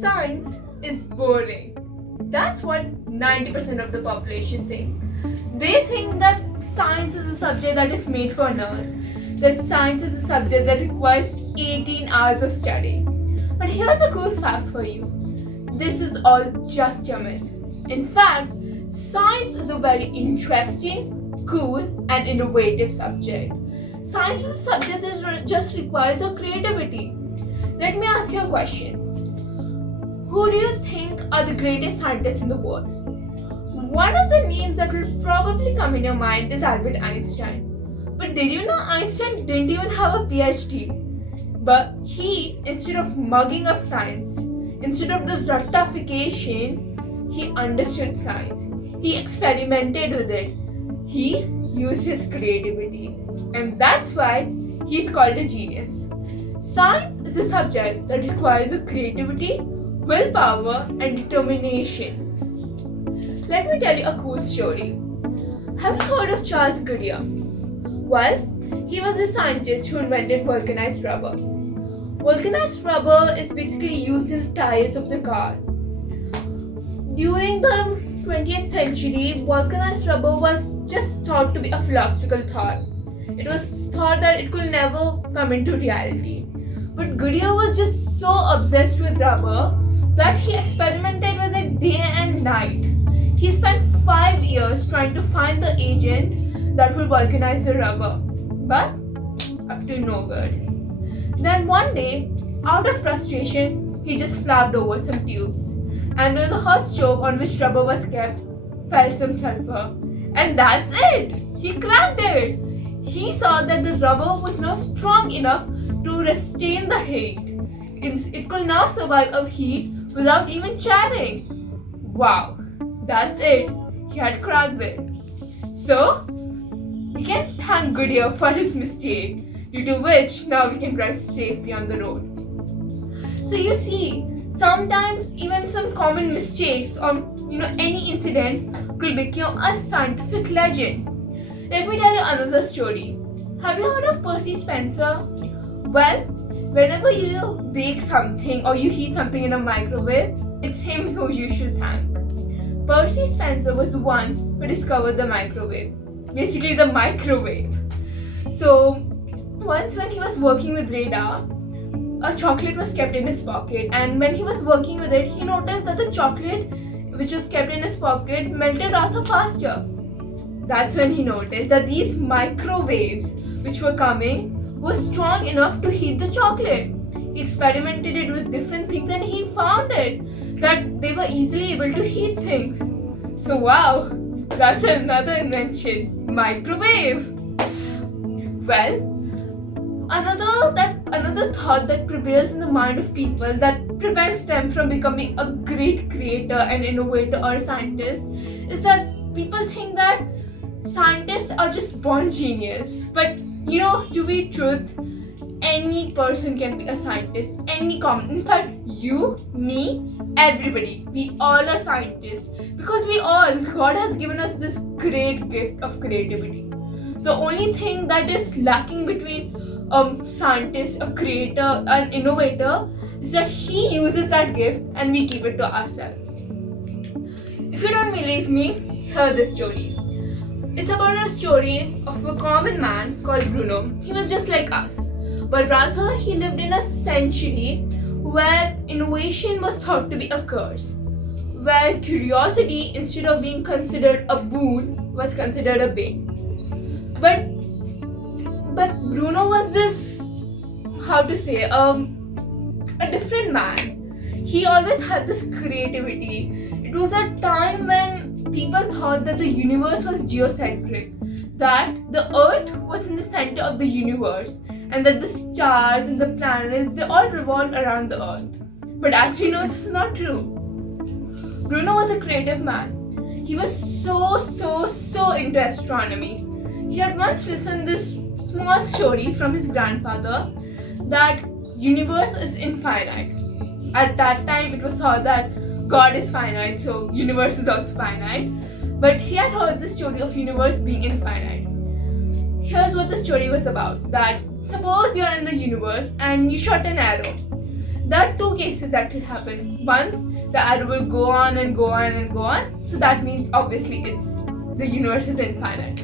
Science is boring. That's what 90% of the population think. They think that science is a subject that is made for nerds, that science is a subject that requires 18 hours of study. But here's a cool fact for you. This is all just a myth. In fact, science is a very interesting, cool, and innovative subject. Science is a subject that just requires your creativity. Let me ask you a question. Who do you think are the greatest scientists in the world? One of the names that will probably come in your mind is Albert Einstein. But did you know Einstein didn't even have a PhD? But he, instead of mugging up science, instead of the ratification, he understood science. He experimented with it. He used his creativity. And that's why he's called a genius. Science is a subject that requires your creativity, willpower, and determination. Let me tell you a cool story. Have you heard of Charles Goodyear? Well, he was a scientist who invented vulcanized rubber. Vulcanized rubber is basically used in the tires of the car. During the 20th century, vulcanized rubber was just thought to be a philosophical thought. It was thought that it could never come into reality. But Goodyear was just so obsessed with rubber that he experimented with it day and night. He spent 5 years trying to find the agent that will vulcanize the rubber, but up to no good. Then one day, out of frustration, he just flapped over some tubes, and with the hot stove on which rubber was kept, fell some sulfur. And that's it! He cracked it! He saw that the rubber was now strong enough to restrain the heat. It could now survive a heat without even chatting. Wow, that's it. He had cracked it. So, we can thank Goodyear for his mistake, due to which now we can drive safely on the road. So you see, sometimes even some common mistakes or any incident could become a scientific legend. Let me tell you another story. Have you heard of Percy Spencer? Well, whenever you bake something or you heat something in a microwave, it's him who you should thank. Percy Spencer was the one who discovered the microwave. Basically the microwave. So, once when he was working with radar, a chocolate was kept in his pocket, and when he was working with it, he noticed that the chocolate which was kept in his pocket melted rather faster. That's when he noticed that these microwaves which were coming were strong enough to heat the chocolate. He experimented it with different things and he found it that they were easily able to heat things. So wow, that's another invention, microwave. Well, another thought that prevails in the mind of people that prevents them from becoming a great creator, an innovator, or a scientist is that people think that scientists are just born genius. But to be truth, any person can be a scientist. In fact, you, me, everybody, we all are scientists because God has given us this great gift of creativity. The only thing that is lacking between a scientist, a creator, an innovator is that he uses that gift and we keep it to ourselves. If you don't believe me, hear this story. It's about a story of a common man called Bruno. He was just like us, but rather he lived in a century where innovation was thought to be a curse, where curiosity, instead of being considered a boon, was considered a bane. But Bruno was this, a different man. He always had this creativity. It was a time when people thought that the universe was geocentric, that the earth was in the center of the universe, and that the stars and the planets, they all revolved around the earth. But as we know, this is not true. Bruno was a creative man. He was so into astronomy. He had once listened this small story from his grandfather that universe is infinite. At that time, it was thought that God is finite, so universe is also finite. But he had heard the story of universe being infinite. Here's what the story was about. That suppose you are in the universe and you shot an arrow. There are two cases that will happen. Once, the arrow will go on and go on and go on. So that means obviously the universe is infinite.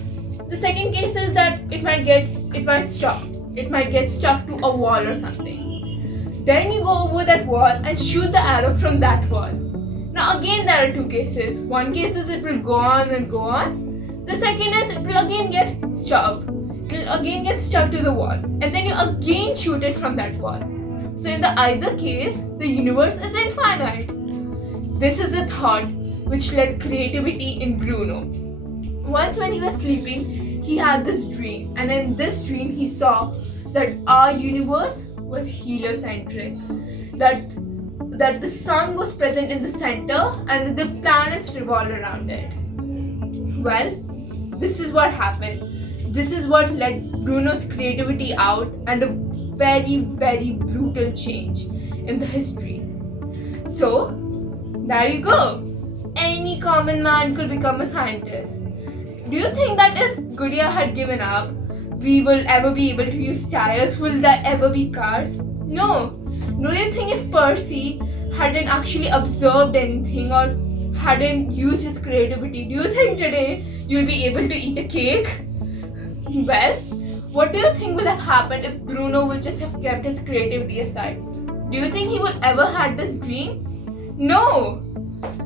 The second case is that it might stop. It might get stuck to a wall or something. Then you go over that wall and shoot the arrow from that wall. Now again there are two cases. One case is it will go on and go on. The second is it will again get stuck. It will again get stuck to the wall. And then you again shoot it from that wall. So in the either case, the universe is infinite. This is a thought which led creativity in Bruno. Once when he was sleeping, he had this dream. And in this dream, he saw that our universe was heliocentric. That the sun was present in the center and that the planets revolve around it. Well, this is what happened. This is what led Bruno's creativity out and a very, very brutal change in the history. So, there you go. Any common man could become a scientist. Do you think that if Goodyear had given up, we will ever be able to use tires? Will there ever be cars? No. Do you think if Percy hadn't actually observed anything or hadn't used his creativity, do you think today you'll be able to eat a cake? Well, what do you think will have happened if Bruno would just have kept his creativity aside? Do you think he would ever had this dream? No!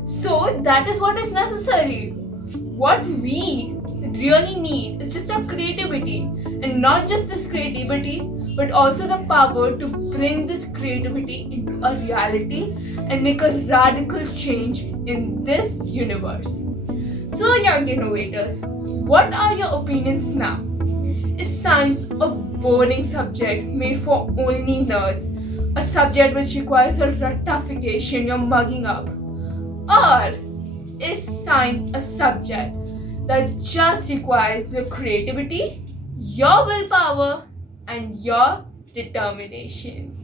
So that is what is necessary. What we really need is just our creativity, and not just this creativity, but also the power to bring this creativity into a reality and make a radical change in this universe. So, young innovators, what are your opinions now? Is science a boring subject made for only nerds? A subject which requires a rectification you're mugging up? Or is science a subject that just requires your creativity, your willpower, and your determination?